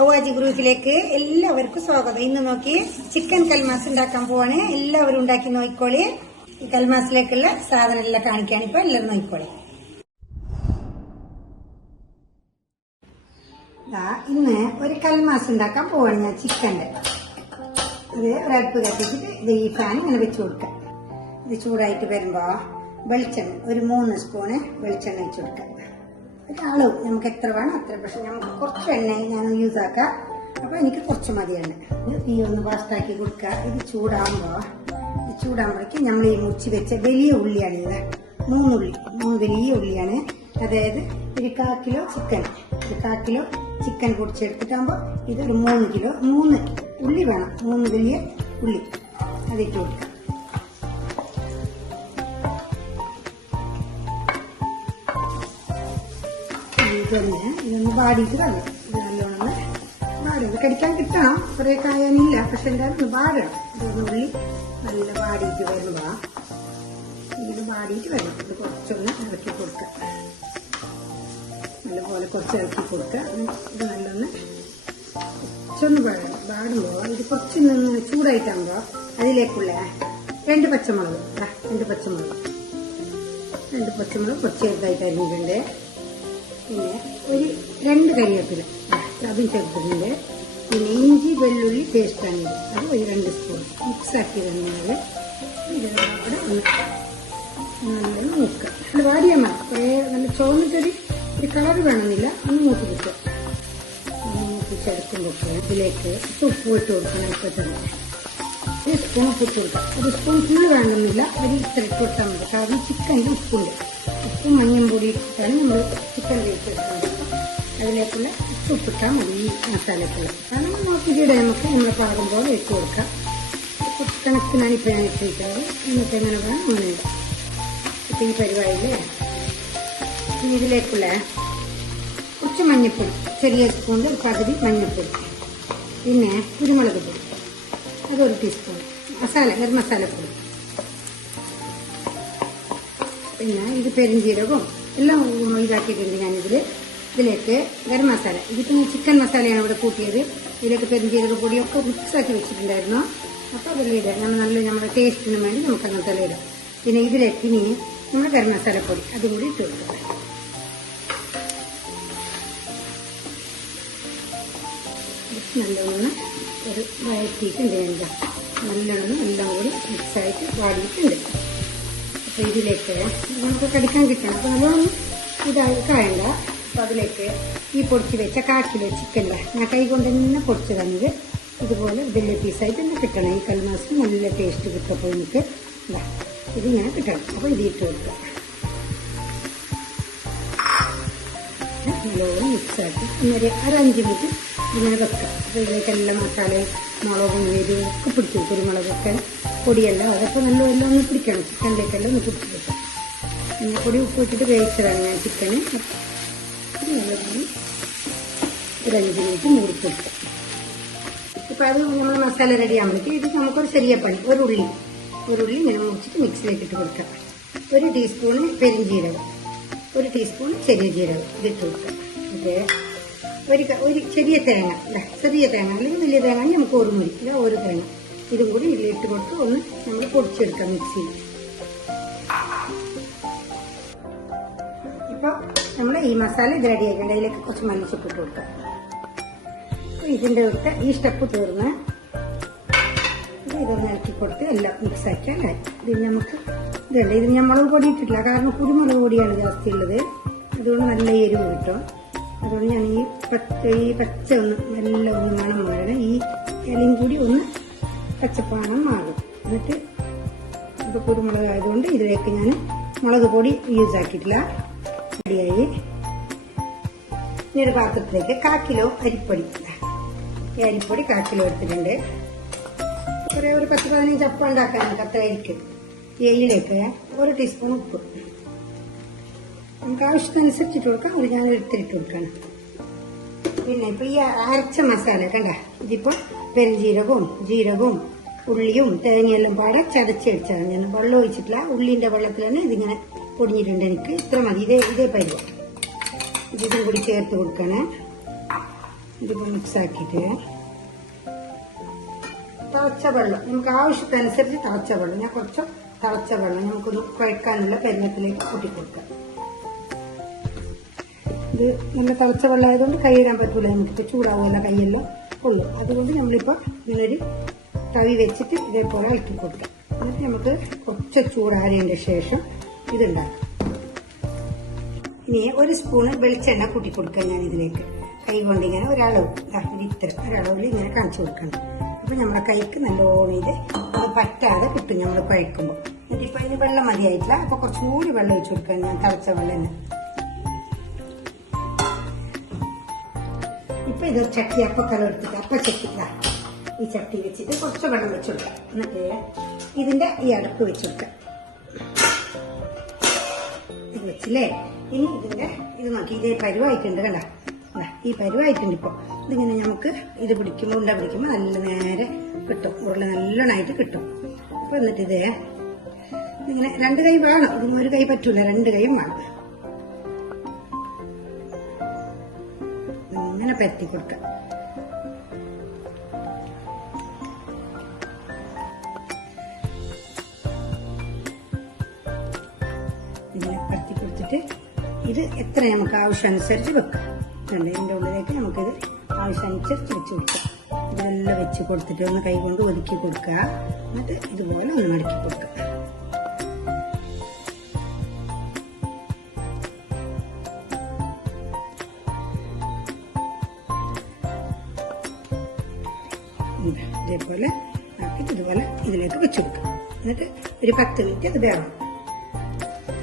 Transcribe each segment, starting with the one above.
ഔവാജി ഗ്രൂപ്പിലേക്ക് എല്ലാവർക്കും സ്വാഗതം. ഇന്ന് നോക്കി ചിക്കൻ കൽമാസ് ഉണ്ടാക്കാൻ പോവാണ്. എല്ലാവരും ഉണ്ടാക്കി നോക്കിക്കോളി. ഈ കൽമാസിലേക്കുള്ള സാധനം എല്ലാം കാണിക്കാണ്. ഇപ്പൊ എല്ലാവരും നോക്കിക്കോളി. ഇന്ന് ഒരു കൽമാസ് ഉണ്ടാക്കാൻ പോവാണ് ഞാൻ ചിക്കൻ്റെ. ഇത് ഒരടുപ്പ് കത്തിച്ചിട്ട് ഇത് ഈ ഫാൻ ഇങ്ങനെ വെച്ച് കൊടുക്കാം. ഇത് ചൂടായിട്ട് വരുമ്പോ വെളിച്ചെണ്ണ ഒരു 3 സ്പൂണ് വെളിച്ചെണ്ണ വെച്ച് കൊടുക്കാം. ഒരളവ് നമുക്ക് എത്ര വേണം അത്ര. പക്ഷെ നമുക്ക് കുറച്ച് എണ്ണ ഞാൻ യൂസ് ആക്കാം. അപ്പൊ എനിക്ക് കുറച്ച് മതി എണ്ണ. ഈ ഒന്ന് വാസ്റ്റാക്കി കൊടുക്കുക. ഇത് ചൂടാകുമ്പോഴേക്കും നമ്മൾ ഈ മുറിച്ച് വെച്ച വലിയ ഉള്ളിയാണ്. ഇത് 3 വലിയ ഉള്ളിയാണ്. അതായത് ഒരു 1/4 കിലോ ചിക്കൻ, ഒരു 1/4 കിലോ ചിക്കൻ പൊടിച്ചെടുത്തിട്ടാകുമ്പോൾ ഇതൊരു 3 കിലോ 3 ഉള്ളി വേണം. 3 വലിയ ഉള്ളി അതിട്ട് കൊടുക്കാം. ഇതൊന്ന് വാടിയിട്ട് വരണം. ഇത് നല്ലോണം വാടുന്നത് കടിക്കാൻ കിട്ടണം. കുറെ കായാനില്ല, പക്ഷെ എന്തായാലും വാടണം. ഇതൊന്ന് ഉള്ളി നല്ല വാടിയിട്ട് വരുമ്പോ ഇത് വാടിയിട്ട് വരണം. ഇത് കുറച്ചൊന്ന് ഇറക്കി കൊടുക്കുക. നല്ലപോലെ കുറച്ച് ഇറക്കി കൊടുക്കുക. ഇത് നല്ലൊന്ന് കുറച്ചൊന്ന് വാടുമ്പോ ഇത് കുറച്ച് നിന്ന് ചൂടായിട്ടാകുമ്പോ അതിലേക്കുള്ള 2 പച്ചമുളക് കുറച്ച് ചെറുതായിട്ട് അരിഞ്ഞിട്ടുണ്ട്. പിന്നെ ഒരു 2 കരിവേപ്പില അതും ചേർത്തിട്ടുണ്ട്. പിന്നെ ഇഞ്ചി വെള്ളുള്ളി പേസ്റ്റാണ്. അത് ഒരു 2 സ്പൂൺ മിക്സാക്കി തന്നാൽ ഇതിനോടെ നല്ല മൂക്കുക. അത് വാടിയാൽ മതി. കുറേ നല്ല ചുവന്നിട്ടൊരു കളർ വേണമെന്നില്ല. ഒന്ന് മൂത്ത് കിട്ടുക. മൂപ്പിച്ചെടുക്കുമ്പോൾ ഇതിലേക്ക് ഉപ്പ് ഇട്ട് കൊടുക്കണം. ഇപ്പോൾ തന്നെ 1 സ്പൂൺ ഉപ്പ് ഇട്ട് കൊടുക്കാം. 1 സ്പൂൺ ഫുൾ വേണമെന്നില്ല. ഒരു ഇത്ര ഇട്ട് കൊടുത്താൽ മതി. കാരണം ചിക്കനിൽ ഉപ്പുണ്ട്. ഉപ്പും മഞ്ഞളും കൂടി ഇട്ടിട്ടാണ് നമ്മൾ ചിക്കൻ വേവിച്ചെടുക്കുന്നത്. അതിലേക്കുള്ള ഉപ്പിട്ടാൽ മതി ഈ മസാലക്കുള്ള. കാരണം നോക്കിയിട്ട് നമുക്ക് നമ്മളെ പാകം പോലെ വെച്ച് കൊടുക്കാം. കണക്കിനാണ് ഇപ്പോൾ ഞാൻ ഇട്ടിരിക്കുന്നത്. നമുക്ക് എങ്ങനെ വേണം അങ്ങനെ ഇടാം. ഇപ്പം ഈ പരിപാടിയില്ലേ ഇതിലേക്കുള്ള കുറച്ച് മഞ്ഞൾപ്പൊടി, ചെറിയ സ്പൂണിൽ ഒരു പകുതി മഞ്ഞൾപ്പൊടി, പിന്നെ കുരുമുളക് പൊടി അതൊരു ടീസ്പൂൺ, ഗരം മസാലപ്പൊടി, പിന്നെ ഇത് പെരുംജീരകവും എല്ലാം ഇതാക്കിയിട്ടുണ്ട് ഇതിലേക്ക് ഗരം മസാല. ഇതിപ്പോൾ ഞാൻ ചിക്കൻ മസാലയാണ് ഇവിടെ കൂട്ടിയത്. ഇതിലേക്ക് പെരുംജീരക പൊടിയൊക്കെ മിക്സാക്കി വെച്ചിട്ടുണ്ടായിരുന്നു. അപ്പോൾ അതെല്ലാം ഇടാം. നമ്മുടെ ടേസ്റ്റിന് വേണ്ടി നമുക്ക് അങ്ങനത്തെ ഇടാം. പിന്നെ ഇതിലേക്ക് ഇനി നമ്മുടെ ഗരം മസാലപ്പൊടി അതും കൂടി ഇട്ട് കൊടുക്കുക. നല്ലോണം ഒരു വഴറ്റിയിട്ടുണ്ട്. നല്ലോണം എല്ലാം കൂടി മിക്സായിട്ട് വാടിയിട്ടുണ്ട്. അപ്പോൾ ഇതിലേക്ക് നമുക്ക് കടിക്കാൻ കിട്ടണം. അപ്പോൾ നല്ലോണം കായണ്ട. അപ്പോൾ അതിലേക്ക് ഈ പൊടിച്ച് വെച്ച 1/4 കിലോ ചിക്കനില്ല, ഞാൻ കൈ കൊണ്ട് തന്നെ പൊടിച്ച് തന്നത്. ഇതുപോലെ വലിയ പീസായിട്ട് തന്നെ കിട്ടണം. ഈ കൽമാസിന് നല്ല ടേസ്റ്റ് കിട്ടപ്പോൾ എനിക്ക് ഇതിങ്ങനെ കിട്ടണം. അപ്പോൾ ഇത് ഇട്ട് കൊടുക്കുക. നല്ലോണം മിക്സാക്കി ഒരു 5 മിനിറ്റ് ഇങ്ങനെ വെക്കുക. അപ്പോൾ ഇതിലേക്കെല്ലാം മസാലയും മുളകും എരിവും ഒക്കെ പിടിച്ചു. കുരുമുളകൊക്കെ പൊടിയെല്ലാം അതൊക്കെ നല്ലതെല്ലാം ഒന്ന് പിടിക്കണം. ചിക്കനിലേക്കെല്ലാം ഒന്ന് പിടിച്ച് വെക്കാം. പിന്നെ പൊടി ഉപ്പ് ഇട്ടിട്ട് വേവിച്ചതാണ് ഞാൻ ചിക്കന്. നല്ലോണം ഒരു 5 മിനിറ്റ് മൂടി കൊടുക്കുക. ഇപ്പം അത് നമ്മൾ മസാല റെഡി ആകുമ്പോഴേക്കും ഇത് നമുക്കൊരു ചെറിയ പണി. ഒരു ഉള്ളി ഇങ്ങനെ മുറിച്ചിട്ട് മിക്സിലേക്ക് ഇട്ട് കൊടുക്കുക. 1 ടീസ്പൂണ് പെരുംജീരകം, 1 ടീസ്പൂൺ ചെറിയ ജീരകം ഇതിട്ട് കൊടുക്കുക. ഒരു ചെറിയ തേങ്ങ അല്ലെങ്കിൽ വലിയ തേങ്ങ നമുക്ക് 1 മുറി, ഇല്ല 1 തേങ്ങ ഇതും കൂടി ഇതിലിട്ട് കൊടുത്ത് ഒന്ന് നമ്മൾ പൊടിച്ചെടുക്കാം മിക്സിയിൽ. ഇപ്പോൾ നമ്മൾ ഈ മസാല ഇത് റെഡിയാക്കേണ്ട. അതിലേക്ക് കുറച്ച് മല്ലിച്ചപ്പ് ഇട്ട് കൊടുക്കാം. ഇതിൻ്റെ അടുത്ത് ഈ സ്റ്റെപ്പ് തീർന്ന് ഇതൊന്ന് ഇറക്കി കൊടുത്ത് എല്ലാം മിക്സാക്കിയാൽ ഇതിന് നമുക്ക് ഇതുണ്ട്. ഇത് ഞാൻ മുളക് പൊടി ഇട്ടിട്ടില്ല, കാരണം കുരുമുളക് പൊടിയാണ് ജാസ്തി ഉള്ളത്. അതുകൊണ്ട് നല്ല എരിവ് കിട്ടും. അതുകൊണ്ട് ഞാൻ ഈ പച്ച ഒന്ന് നല്ല ഒന്ന് മണം മാറണം. ഈ ഇലയും കൂടി ഒന്ന് പച്ചപ്പാണം മാറും. എന്നിട്ട് ഇപ്പോൾ കുരുമുളക് ആയതുകൊണ്ട് ഇതിലേക്ക് ഞാൻ മുളക് പൊടി യൂസ് ആക്കിയിട്ടില്ല. റെഡിയായി. ഇനി ഒരു പാത്രത്തിലേക്ക് 1/4 കിലോ അരിപ്പൊടി, ഈ അരിപ്പൊടി 1/4 കിലോ എടുത്തിട്ടുണ്ട്. കുറേ ഒരു 10-15 അപ്പം ഉണ്ടാക്കാനുണ്ട് അത്ര അരിക്ക്. ഇതിലേക്ക് 1 ടീസ്പൂൺ ഉപ്പ് നമുക്ക് ആവശ്യത്തിനനുസരിച്ചിട്ട് കൊടുക്കാം. അത് ഞാൻ എടുത്തിട്ട് കൊടുക്കണം. പിന്നെ ഇപ്പൊ ഈ അരച്ച മസാല കണ്ട, ഇതിപ്പോ പെരുംജീരകവും ജീരകവും ഉള്ളിയും തേങ്ങയെല്ലാം പാടെ ചതച്ചടിച്ചാണ്. ഞാൻ വെള്ളം ഒഴിച്ചിട്ടില്ല, ഉള്ളിന്റെ വെള്ളത്തിൽ തന്നെ ഇതിങ്ങനെ പൊടിഞ്ഞിട്ടുണ്ട്. എനിക്ക് ഇത്ര മതി. ഇതേ പരിവ ഇതും കൂടി ചേർത്ത് കൊടുക്കണേ. ഇതിപ്പോൾ മിക്സ് ആക്കിയിട്ട് തിളച്ച വെള്ളം നമുക്ക് ആവശ്യത്തിനനുസരിച്ച് തിളച്ച വെള്ളം, ഞാൻ കുറച്ച് തിളച്ച വെള്ളം നമുക്കൊന്ന് കുഴക്കാനുള്ള പരുവത്തിലേക്ക് കൂട്ടിക്കൊടുക്കാം. ഇത് നല്ല തിളച്ച വെള്ളം ആയതുകൊണ്ട് കൈ ഇടാൻ പറ്റൂല, നമുക്ക് ചൂടാവുമല്ല കൈയെല്ലാം ഉള്ളു. അതുകൊണ്ട് നമ്മളിപ്പോൾ ഇങ്ങനൊരു തവി വെച്ചിട്ട് ഇതേപോലെ ഇളക്കി കൊടുക്കാം. എന്നിട്ട് നമുക്ക് കുറച്ച് ചൂടാറിയതിൻ്റെ ശേഷം ഇതുണ്ടാക്കാം. ഇനി 1 സ്പൂണ് വെളിച്ചെണ്ണ കൂട്ടി കൊടുക്കുക. ഞാൻ ഇതിലേക്ക് കൈ കൊണ്ട് ഇങ്ങനെ ഒരളവ് ഒരളവിൽ ഇങ്ങനെ കാണിച്ചു കൊടുക്കണം. അപ്പൊ നമ്മളെ കൈക്ക് നല്ലോണം ഇത് പറ്റാതെ കിട്ടും നമ്മൾ കുഴക്കുമ്പോൾ. എന്നിട്ടിപ്പോൾ അതിന് വെള്ളം മതിയായിട്ടില്ല, അപ്പൊ കുറച്ചും കൂടി വെള്ളം ഒഴിച്ചു കൊടുക്കുക. ഞാൻ തിളച്ച വെള്ളം തന്നെ. ഇപ്പൊ ഇതൊരു ചട്ടി അപ്പക്കലം എടുത്തിട്ട് അപ്പച്ചട്ടില്ല ഈ ചട്ടി വെച്ചിട്ട് കുറച്ച് വെള്ളം വെച്ചു കൊടുക്കാം. എന്നിട്ട് ഇതിന്റെ ഈ അടുപ്പ് വെച്ചു കൊടുക്കാം. ഇത് വെച്ചില്ലേ, ഇനി ഇതിന്റെ ഇത് നോക്കി ഇതേ പരുവായിട്ടുണ്ട്. കണ്ട ഈ പരുവായിട്ടുണ്ട്. ഇപ്പോൾ ഇതിങ്ങനെ നമുക്ക് ഇത് പിടിക്കുമ്പോൾ ഉണ്ട പിടിക്കുമ്പോൾ നല്ല നേരെ കിട്ടും, ഉരുള നല്ലോണമായിട്ട് കിട്ടും. അപ്പൊ എന്നിട്ട് ഇതിങ്ങനെ 2 കൈ വേണം, ഇതിന് 1 കൈ പറ്റൂല, 2 കൈയും വേണം. ഇങ്ങനെ പരത്തി കൊടുക്കാം. ഇങ്ങനെ പരത്തി കൊടുത്തിട്ട് ഇത് എത്ര നമുക്ക് ആവശ്യമനുസരിച്ച് വെക്കാം. ഇതിന്റെ ഉള്ളിലേക്ക് നമുക്കിത് ആവശ്യമനുസരിച്ച് വെച്ച് കൊടുക്കാം. ഇതെല്ലാം വെച്ച് കൊടുത്തിട്ട് ഒന്ന് കൈ കൊണ്ട് ഒതുക്കി കൊടുക്കുക. എന്നിട്ട് ഇതുപോലെ ഒന്ന് മടക്കി കൊടുക്കുക. ഇതേപോലെ ആക്കിയിട്ട് ഇതുപോലെ ഇതിലേക്ക് വെച്ച് കൊടുക്കുക. എന്നിട്ട് ഒരു 10 മിനിറ്റ് അത് വേണം.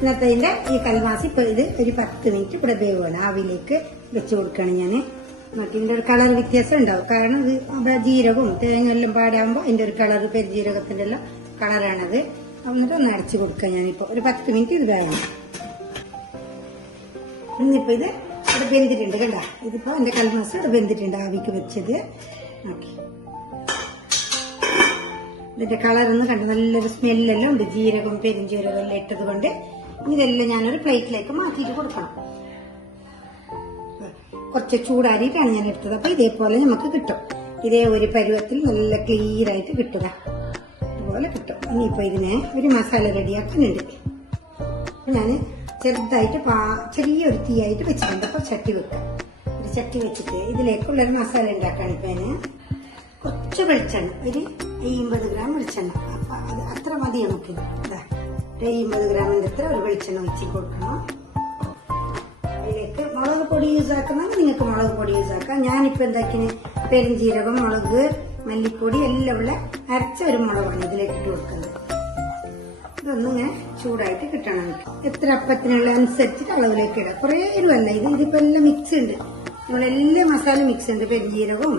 ഇന്നത്തെ ഈ കൽമാസി ഇപ്പൊ ഇത് ഒരു 10 മിനിറ്റ് ഇവിടെ വേവുകയാണ്. ആവിലേക്ക് വെച്ച് കൊടുക്കുകയാണ് ഞാൻ. നോക്കി ഇതിന്റെ ഒരു കളർ വ്യത്യാസം ഉണ്ടാവും, കാരണം ഇത് ജീരകവും തേങ്ങ എല്ലാം പാടാകുമ്പോൾ അതിന്റെ ഒരു കളർ പെരുജീരകത്തിന്റെ എല്ലാം കളറാണത്. എന്നിട്ട് ഒന്ന് അടച്ചു കൊടുക്കുക. ഞാനിപ്പോ ഒരു 10 മിനിറ്റ് ഇത് വേണം. ഇന്നിപ്പോ ഇത് ഇവിടെ വെന്തിട്ടുണ്ട്. കണ്ട, ഇതിപ്പോ എന്റെ കൽമാസി ഇവിടെ വെന്തിട്ടുണ്ട്, ആവിക്ക് വെച്ചത്. നോക്കി ഇതിന്റെ കളറൊന്ന് കണ്ട് നല്ലൊരു സ്മെല്ലെല്ലാം ഉണ്ട്, ജീരകം പെരുംജീരകം എല്ലാം ഇട്ടത് കൊണ്ട്. ഇതെല്ലാം ഞാനൊരു പ്ലേറ്റിലേക്ക് മാറ്റിയിട്ട് കൊടുക്കണം. കുറച്ച് ചൂടാറിയിട്ടാണ് ഞാൻ എടുത്തത്. അപ്പൊ ഇതേപോലെ നമുക്ക് കിട്ടും. ഇതേ ഒരു പരുവത്തിൽ നല്ല ക്ലിയർ ആയിട്ട് കിട്ടുക, ഇതുപോലെ കിട്ടും. ഇനിയിപ്പോ ഇതിനെ ഒരു മസാല റെഡിയാക്കുന്നുണ്ട്. ഞാൻ ചെറുതായിട്ട് ചെറിയൊരു തീയായിട്ട് വെച്ചിട്ടുണ്ട്. അപ്പൊ ചട്ടി വെക്കാം. ഒരു ചട്ടി വെച്ചിട്ട് ഇതിലേക്കുള്ളൊരു മസാല ഉണ്ടാക്കാണ്. ഇപ്പൊ ഞാൻ കുറച്ച് വെളിച്ചെണ്ണ, ഒരു 50 ഗ്രാം വെളിച്ചെണ്ണ, അപ്പൊ അത് അത്ര മതി നമുക്കിത്. 50 ഗ്രാമിന്റെ അത്ര ഒരു വെളിച്ചെണ്ണ വെച്ച് കൊടുക്കണം. അതിലേക്ക് മുളക് പൊടി യൂസ് ആക്കുന്നത് നിങ്ങൾക്ക് മുളക് പൊടി യൂസ് ആക്കാം. ഞാനിപ്പോ എന്താക്കിന് പെരുംജീരകം, മുളക്, മല്ലിപ്പൊടി എല്ലാം ഉള്ള അരച്ച ഒരു മുളകാണ് ഇതിലേക്ക് ഇട്ട് കൊടുക്കുന്നത്. ഇതൊന്നിങ്ങനെ ചൂടായിട്ട് കിട്ടണം. എത്ര അപ്പത്തിനുള്ള അനുസരിച്ചിട്ട് അളവിലേക്ക് ഇടാം. കുറേ എരിവല്ല ഇത്. ഇതിപ്പോ എല്ലാം മിക്സ് ഉണ്ട്, നമ്മളെല്ലാം മസാല മിക്സ് ഉണ്ട്. പെരുംജീരകവും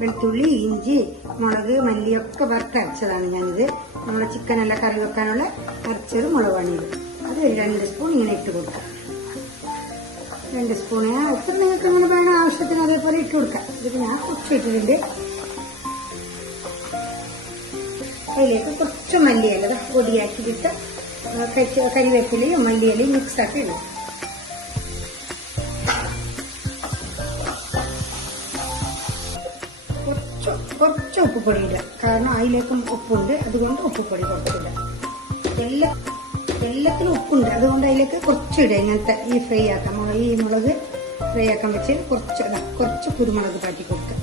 വെളുത്തുള്ളി, ഇഞ്ചി, മുളക്, മല്ലിയൊക്കെ വറുത്തരച്ചതാണ് ഞാനിത്. നമ്മുടെ ചിക്കനെല്ലാം കറി വെക്കാനുള്ള അരച്ചൊരു മുളകാണിത്. അത് ഒരു 2 സ്പൂൺ ഇങ്ങനെ ഇട്ട് കൊടുക്കാം. 2 സ്പൂൺ എത്ര നിങ്ങൾക്ക് അങ്ങനെ വേണം ആവശ്യത്തിന് അതേപോലെ ഇട്ട് കൊടുക്കാം. ഇതിൽ ഞാൻ കുറച്ച് ഇട്ടിട്ടുണ്ട്. അതിലേക്ക് കുറച്ച് മല്ലിയില പൊടിയാക്കിയിട്ട് കരിവേപ്പിലയും മല്ലിയിലയും മിക്സ് ആക്കി ഇടും. കുറച്ച് ഉപ്പുപൊടി ഇടുക, കാരണം അതിലേക്കും ഉപ്പുണ്ട്, അതുകൊണ്ട് ഉപ്പുപൊടി കുറച്ചില്ല. എല്ലാത്തിനും ഉപ്പുണ്ട്, അതുകൊണ്ട് അതിലേക്ക് കുറച്ചിടുക. ഇങ്ങനത്തെ ഈ ഫ്രൈ ആക്കാം, ഈ മുളക് ഫ്രൈ ആക്കാൻ വെച്ച് കുറച്ച് കുരുമുളക് പാറ്റി കൊടുക്കുക.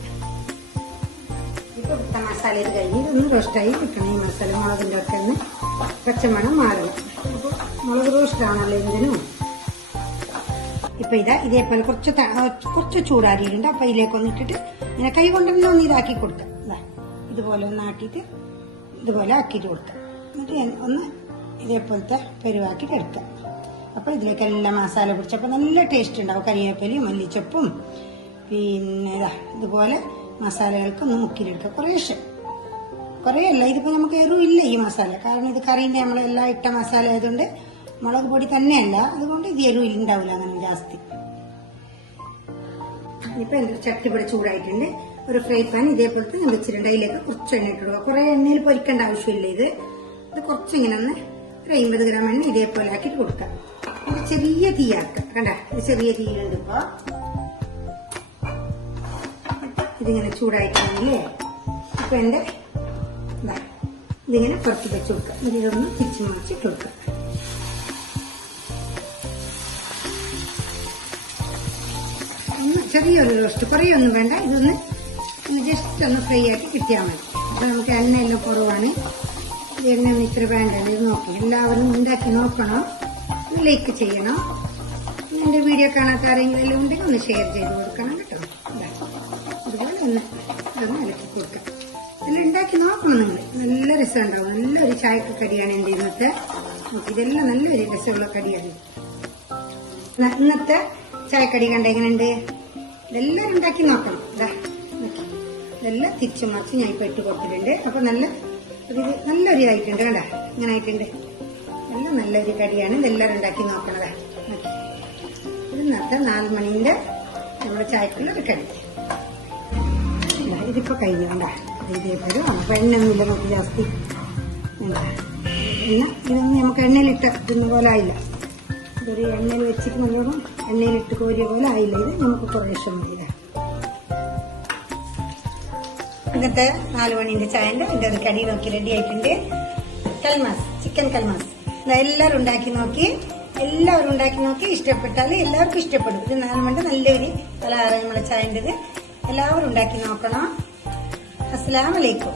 ഇപ്പൊ മസാല ഇത് കഴിഞ്ഞ് ഇതൊന്ന് റോസ്റ്റായി കിട്ടണം. ഈ മസാല മുളകിന്റെ ഒക്കെ ഒന്ന് പച്ചമണം മാറണം. അപ്പൊ മുളക് റോസ്റ്റ് ആണല്ലോ ഇതിനും. ഇപ്പൊ ഇതേപോലെ കുറച്ച് ചൂടാറിയിട്ടുണ്ട്. അപ്പൊ ഇതിലേക്കൊന്ന് ഇട്ടിട്ട് ഇങ്ങനെ കൈ കൊണ്ടല്ലോ ഒന്ന് ഇതാക്കി കൊടുക്കാം. ഇതുപോലെ ഒന്ന് ആക്കിയിട്ട് ഇതുപോലെ ആക്കിയിട്ട് കൊടുക്കാം. എന്നിട്ട് ഒന്ന് ഇതേപോലത്തെ പരുവാക്കിയിട്ട് എടുക്കാം. അപ്പൊ ഇതിലേക്ക് എല്ലാം മസാല പിടിച്ചപ്പോൾ നല്ല ടേസ്റ്റ് ഉണ്ടാവും. കരിവേപ്പിലയും മല്ലിച്ചപ്പും പിന്നെ ഇതുപോലെ മസാലകൾക്ക് ഒന്ന് മുക്കിലെടുക്കുക. കുറേ അല്ല, ഇതിപ്പോ നമുക്ക് എരിവില്ല ഈ മസാല, കാരണം ഇത് കറീന്റെ നമ്മളെല്ലാം ഇട്ട മസാല ആയതുകൊണ്ട് മുളക് പൊടി തന്നെയല്ല, അതുകൊണ്ട് ഇത് എരിവിൽ ഉണ്ടാവില്ല അങ്ങനെ ജാസ്തി. ഇപ്പൊ എന്റെ ചട്ടിപ്പൊടി ചൂടായിട്ടുണ്ട്. ഒരു ഫ്രൈ പാൻ ഇതേപോലത്തെ ഞാൻ വെച്ചിട്ടുണ്ട്. അതിലേക്ക് കുറച്ച് എണ്ണ ഇട്ട് കൊടുക്കുക. കുറെ എണ്ണയിൽ പൊരിക്കേണ്ട ആവശ്യമില്ല. ഇത് കുറച്ചിങ്ങനെ ഒന്ന് ഒരു 50 ഗ്രാം എണ്ണ ഇതേപോലെ ആക്കിയിട്ട് കൊടുക്കാം. ഇത് ചെറിയ തീയാക്കാം. കണ്ട, ഇത് ചെറിയ തീയിലുണ്ട്. ഇപ്പൊ ഇതിങ്ങനെ ചൂടായിട്ടാണല്ലേ. അപ്പൊ എന്റെ ഇതിങ്ങനെ പുറത്ത് വെച്ച് കൊടുക്കുക. ഇതിലൊന്ന് തിരിച്ചു മറിച്ചിട്ട് കൊടുക്കുക. ഒന്ന് ചെറിയൊരു റോസ്റ്റ്, കുറയൊന്നും വേണ്ട. ഇതൊന്ന് ജസ്റ്റ് ഒന്ന് ഫ്രൈ ആക്കി കിട്ടിയാൽ മതി. അപ്പൊ നമുക്ക് എണ്ണയെല്ലാം കുറവാണ്. എണ്ണ ഇത്ര വേണ്ട. ഇത് നോക്കി എല്ലാവരും ഉണ്ടാക്കി നോക്കണം, ലൈക്ക് ചെയ്യണം. എന്റെ വീഡിയോ കാണാത്ത ആരെങ്കിലും ഉണ്ടെങ്കിൽ ഒന്ന് ഷെയർ ചെയ്ത് കൊടുക്കണം കേട്ടോ. അതുപോലെ ഒന്ന് ഇളക്കി കൊടുക്കാം. ഇതെല്ലാം ഉണ്ടാക്കി നോക്കണം നിങ്ങൾ. നല്ല രസം ഉണ്ടാവും. നല്ലൊരു ചായക്ക് കടിയാണ് എന്റെ ഇന്നത്തെ. ഇതെല്ലാം നല്ലൊരു രസമുള്ള കടിയാണ് ഇന്നത്തെ ചായക്കടി. കണ്ട എങ്ങനെയുണ്ട്? ഇതെല്ലാം ഉണ്ടാക്കി നോക്കണം. ഇതെല്ലാം തിരിച്ചു മറിച്ച് ഞാൻ ഇപ്പൊ ഇട്ട് കൊടുത്തിട്ടുണ്ട്. അപ്പൊ നല്ലൊരു ആയിട്ടുണ്ട്. കണ്ട ഇങ്ങനെ ആയിട്ടുണ്ട്. എല്ലാം നല്ലൊരു കടിയാണ്. ഇതെല്ലാവരും ഉണ്ടാക്കി നോക്കണതാ. ഇന്നത്തെ 4 മണിന്റെ നമ്മുടെ ചായക്കുള്ള ഒരു കടി. ഇതിപ്പോ കഴിഞ്ഞു. കണ്ട ഇതേപോലെ അപ്പൊ എണ്ണയൊന്നുമില്ല നമുക്ക് ജാസ്തി. ഇതൊന്നും നമുക്ക് എണ്ണയിലിട്ട ഇതൊന്നും പോലെ ആയില്ല. ഇതൊരു എണ്ണയിൽ വെച്ചിട്ട് നല്ലോണം എണ്ണയിലിട്ട് കോരിയ പോലെ ആയില്ല. ഇത് നമുക്ക് കുറേശ്ശെ മതിയില്ല. ഇന്നത്തെ 4 മണിന്റെ ചായന്റെ എന്റെ ഒരു കടി നോക്കി റെഡി ആയിട്ടുണ്ട്. കൽമാസ്, ചിക്കൻ കൽമാസ്. എല്ലാവരും ഉണ്ടാക്കി നോക്കി ഇഷ്ടപ്പെട്ടാൽ എല്ലാവർക്കും ഇഷ്ടപ്പെടും. ഇത് 4 മണിന്റെ നല്ലൊരു പലഹാരം നമ്മളെ ചായൻ്റെത്. എല്ലാവരും ഉണ്ടാക്കി നോക്കണം. അസ്സലാമു അലൈക്കും.